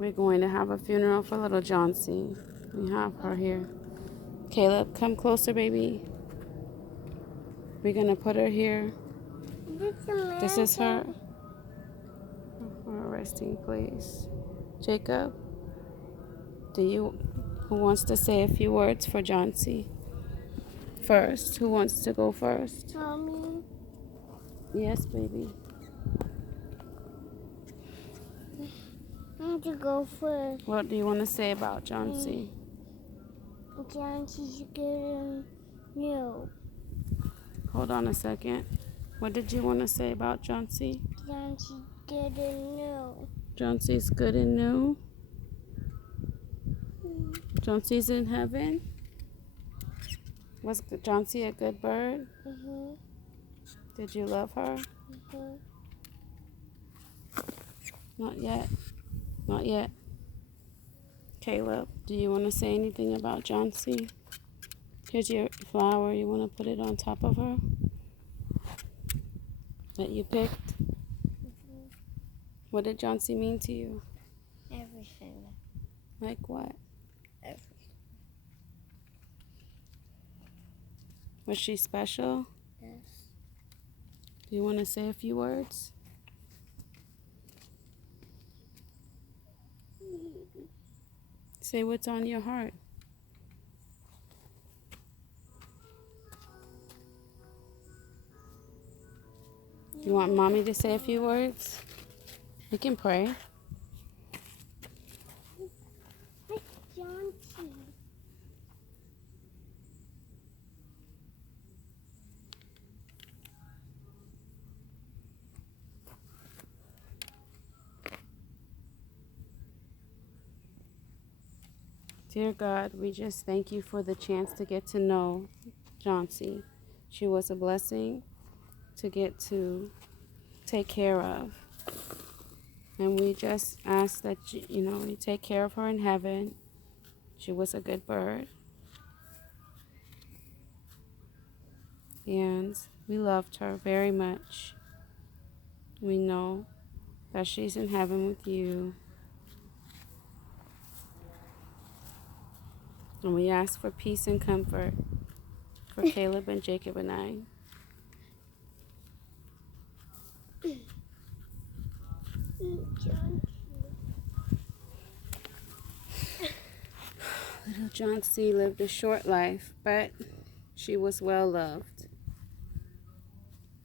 We're going to have a funeral for little Jauncey. We have her here. Caleb, come closer, baby. We're going to put her here. This is her resting place. Jacob, who wants to say a few words for Jauncey? First, who wants to go first? Mommy. Yes, baby. I want to go first. What do you want to say about Jauncey? Jauncey's good and new. Hold on a second. What did you want to say about Jauncey? Jauncey's good and new. Jauncey's good and new. Jauncey's in heaven. Was Jauncey a good bird? Mhm. Did you love her? Mhm. Not yet. Not yet. Caleb, do you want to say anything about Jauncey? Here's your flower. You want to put it on top of her? That you picked? Mhm. What did Jauncey mean to you? Everything. Like what? Everything. Was she special? Yes. Do you want to say a few words? Say what's on your heart. You want mommy to say a few words? You can pray. Jauncey. Dear God, we just thank you for the chance to get to know Jauncey. She was a blessing to get to take care of. And we just ask that, you take care of her in heaven. She was a good bird. And we loved her very much. We know that she's in heaven with you. And we ask for peace and comfort for Caleb and Jacob and I. Jauncey. Little Jauncey lived a short life, but she was well loved.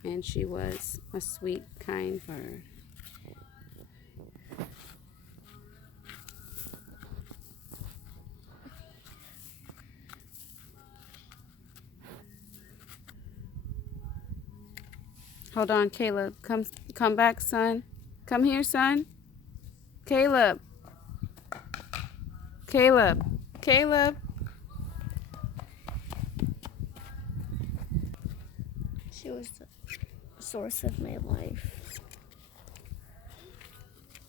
And she was a sweet, kind bird. Hold on, Caleb. Come back, son. Come here, son. Caleb. Caleb. Caleb. She was the source of my life.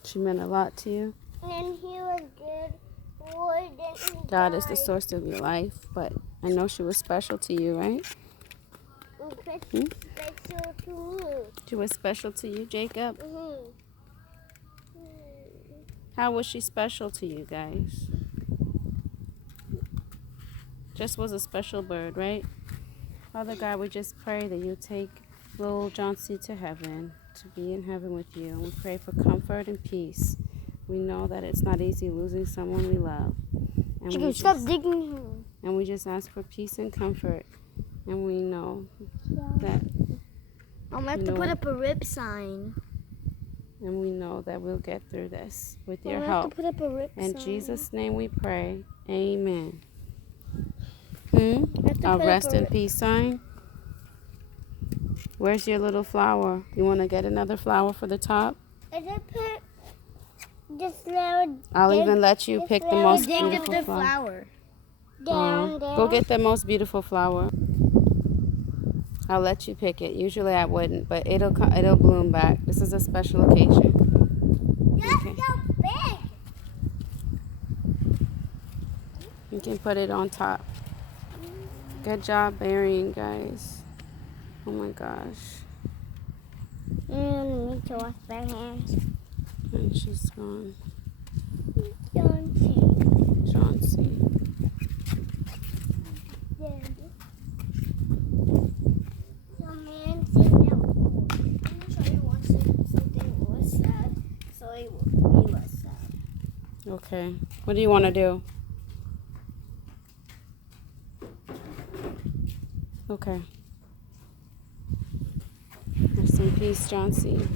She meant a lot to you. And he was good. Boy, then he God is the died. source of your life, but I know she was special to you, right? Special to me. She was special to you, Jacob. Mhm. How was she special to you guys? Just was a special bird, right? Father God, we just pray that you take little Jauncey to heaven, to be in heaven with you. And we pray for comfort and peace. We know that it's not easy losing someone we love. And She can stop digging her. And we just ask for peace and comfort. And we know that I'm gonna have to put up a R.I.p sign. And we know that we'll get through this with your I'm gonna help. have to put up a R.I.p In sign. Jesus' name we pray. Amen. A A rest in peace sign. Where's your little flower? You want to get another flower for the top? I just put this little. I'll even let you pick the most beautiful flower. Down there. Go get the most beautiful flower. I'll let you pick it. Usually I wouldn't, but it'll bloom back. This is a special occasion. That's so big. You can put it on top. Good job burying, guys. Oh my gosh. I need to wash my hands. And she's gone. Okay. What do you want to do? Okay. Rest in peace, Jauncey.